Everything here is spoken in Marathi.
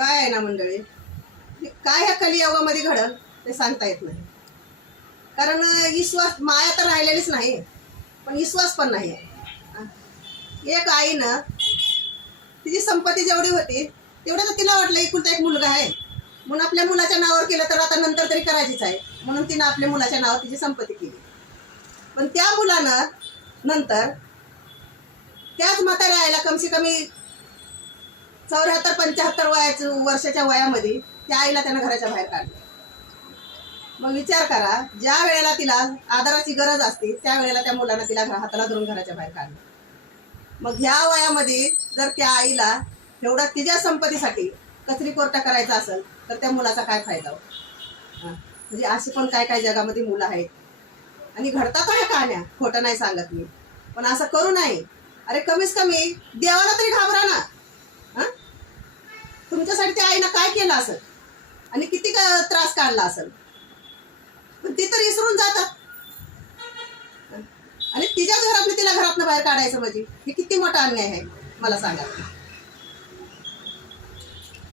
काय आहे ना मंडळी, काय ह्या कलियुगामध्ये घडल ते सांगता येत नाही. कारण विश्वास, माया तर राहिलेलीच नाही, पण विश्वास पण नाही आहे. एक आईनं तिची संपत्ती जेवढी होती तेवढं तर तिला वाटलं एकुलता एक मुलगा आहे म्हणून आपल्या मुलाच्या नावावर केलं, तर आता नंतर तरी करायचीच आहे म्हणून तिनं आपल्या मुलाच्या नावावर तिची संपत्ती केली. पण त्या मुलानं नंतर त्याच म्हाताऱ्या आईला कमसे कमी 74-75 वर्षाच्या वयामध्ये त्या आईला त्यानं घराच्या बाहेर काढलं. मग विचार करा, ज्या वेळेला तिला आदराची गरज असते त्या वेळेला त्या मुलानं तिला हाताला धरून घराच्या बाहेर काढलं. मग ह्या वयामध्ये जर त्या आईला एवढा तिच्या संपत्तीसाठी कचरी कोर्टा करायचा असेल तर त्या मुलाचा काय फायदा हो? म्हणजे अशी पण काय काय जगामध्ये मुलं आहेत आणि घडतात ह्या कहाण्या, खोटं नाही सांगत मी. पण असं करू नये. अरे कमीत कमी देवाला तरी घाबरा ना. तुमच्यासाठी त्या आईनं काय केलं असेल आणि किती त्रास काढला असेल, पण ती तर विसरून जातात. आणि तिच्याच घरातली तिला घरातनं बाहेर काढायचं म्हणजे हे किती मोठा अन्याय आहे मला सांगा.